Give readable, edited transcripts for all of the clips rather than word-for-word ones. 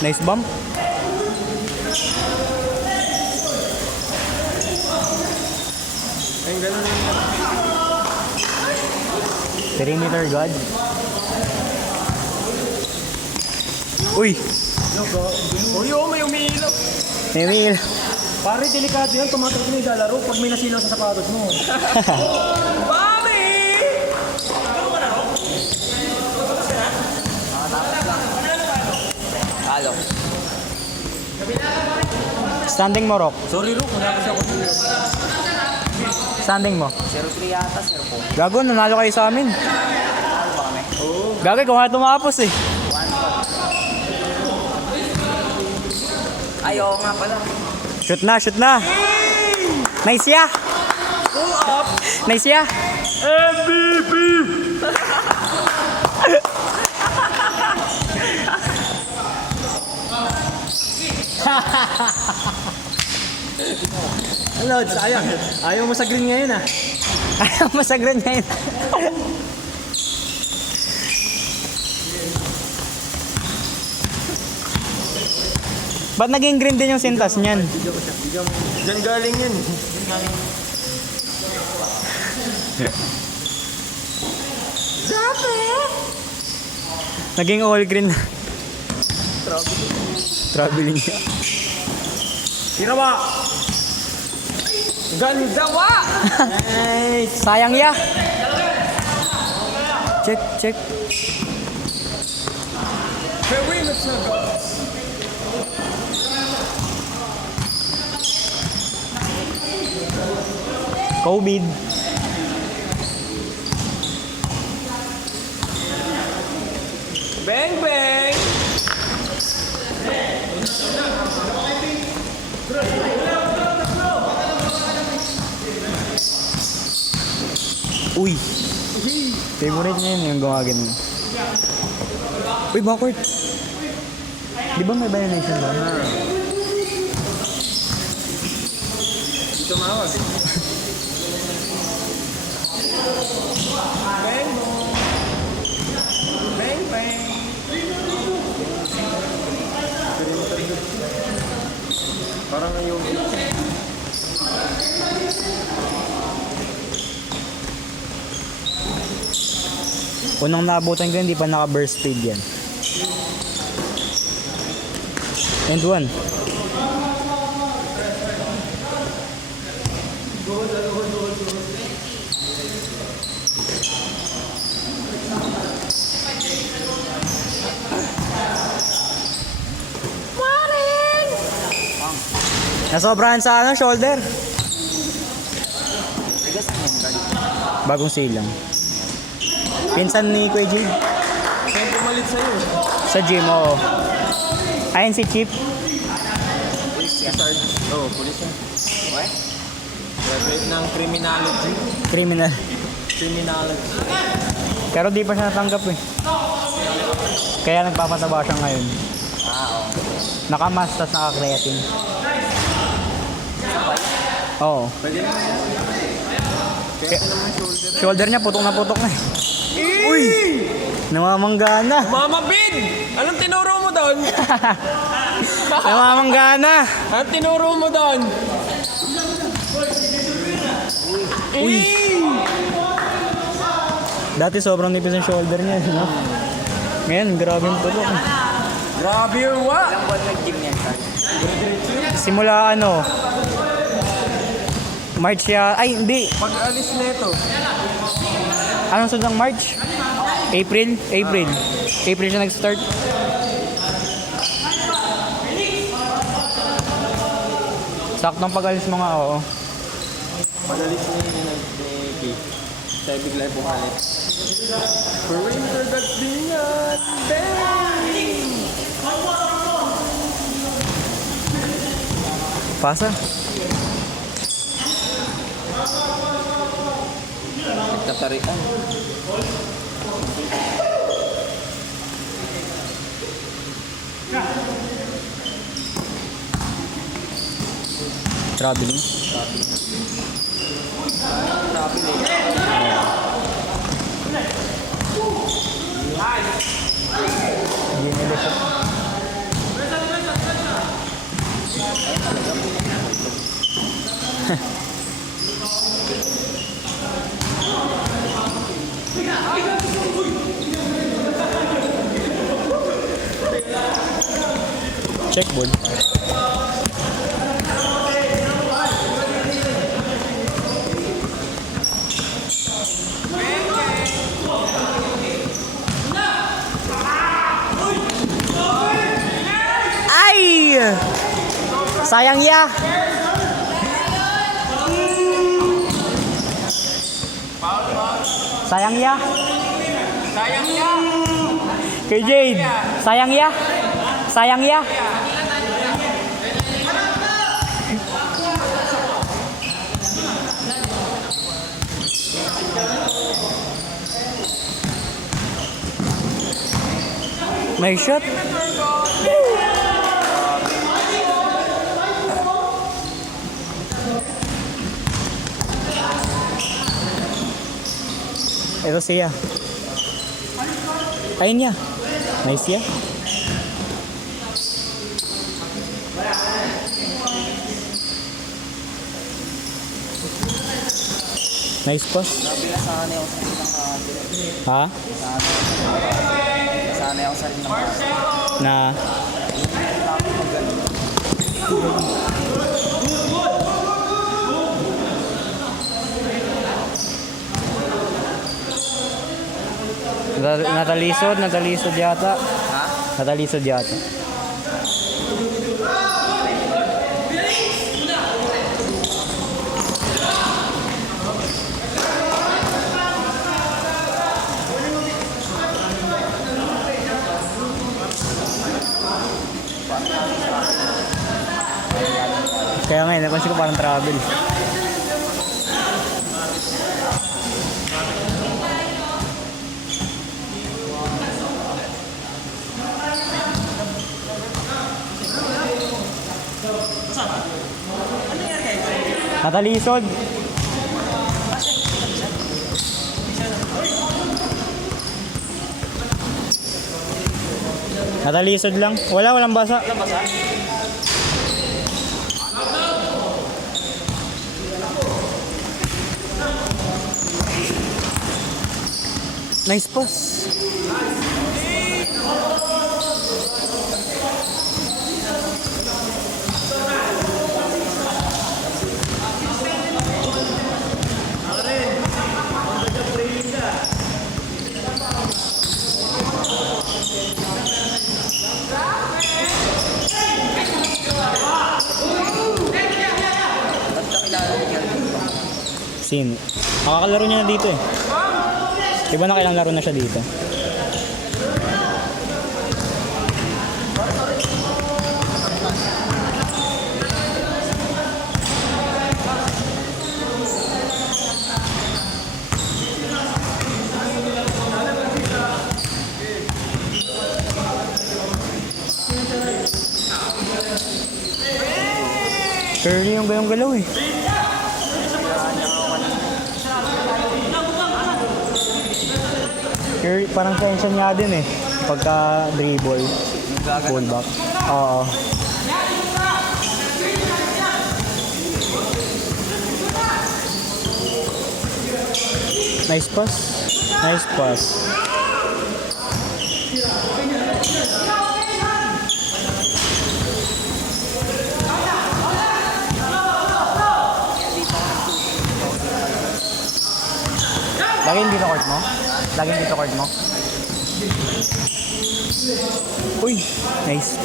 Nice bump. Ayun, ganun yung... Perimeter guard. Uy! Uy, oh, may umiilaw. Emil. Pare, delikado yan. Tumatak na yung lalaro pag may nasilaw sa sapatos mo. Pare! Halo. Standing mo, Rock. Sorry, Rook. Wala kasi ako dito. Standing mo. 0-3 yata, 0-4. Gago, nanalo kayo sa amin. Oo. Gago, kung nga tumapos eh. Ay, oo nga pala. Shoot na, shoot na. Nice ya. Pull up! Nice ya. MVP! Ano, sayang. Ayaw mo sa green ngayon ah. Ayaw masagran ngayon. Ba't naging green din yung sintas niyan? Diyan galing yun. Naging all green. Traveling niya. Tirawa! Ganda wa! Nice. Sayang ya. Check, check. Perimeter guards. COVID. Bang bang! Uy. Favorite niya yun yung gumagin. Uy, backward. Di ba may violation ba? Dito mawag eh. Bang bang! Bang bang! Parang yung... Unang naabutan ko, hindi pa naka-burst speed yan. And one. Nasobrahan sa ano, shoulder. Bagong silang. Pinsan ni Kuya Jade. Saan pumalit sa'yo? Sa gym, oo. Ayun si Chip. Police yan. Oo, police yan. What? Graduate ng criminology. Criminal. Criminology. Pero di pa siya natanggap eh. Kaya nagpapataba siya ngayon. Naka-mask tas naka-creatine. Oo. Pwede naman yan. Kaya naman shoulder. Shoulder niya putok na putok na eh. Uy! Namamanggana. Mama Bid! Anong tinuro mo doon? Namamanggana. Anong tinuro mo doon? Uy! Dati sobrang nipis yung shoulder niya, no? Ngayon, grabe yung putok. Grabe yung wa! Ilang buwan nag-gym yan, Sal? Simula ano? March siya. Ay, hindi. Pag-alis na ito. Anong sunod ng March? April? April. April siya nag-start. Saktong pag-alis mo nga, oo. Pag-alis ni Keith. Siya bigla yung bukalit. Perimeter guards din yan! Bang! Pasa. Nagtatarian. Traveling. Hindi nila siya. Check ball. Ay! Sayang ya. Sayang ya. Sayang niya! Kay Jade. Sayang ya. Sayang ya. Nice shot. Ito siya. Ayun niya. Nice ya. Nice pass. Nasanay ako sa rin ng Ha? Nasanay ako sa rin ng Na natalisod yata. Ha? Natalisod yata. Kaya nga, napansin ko parang travel. Natalisod. Natalisod lang. Walang basa. Nice pass. Sino? Makakalaro niya na dito eh. Diba na kailang laro na siya dito? Curly yung galaw eh. Curly, parang tension nga din eh. Pagka dribble, pull back. Oo. Nice pass. Nice pass. Lagyan dito court mo? Lagyan dito court mo? Uy, nice.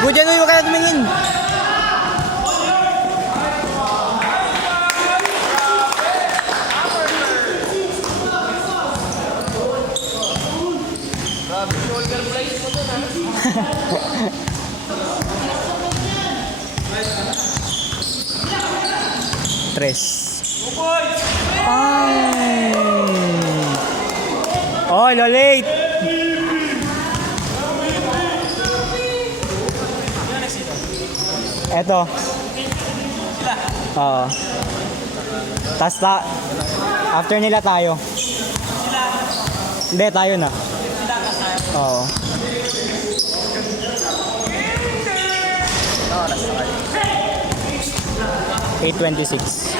Good yan, huwag ka na tumingin. Tres. Ay. Oh, late. Eto. Oo. Tas after nila tayo. Hindi, tayo na. Oo. oras na kayo. 8:26.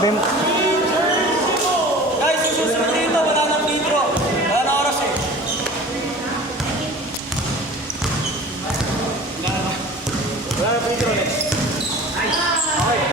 Siyempre,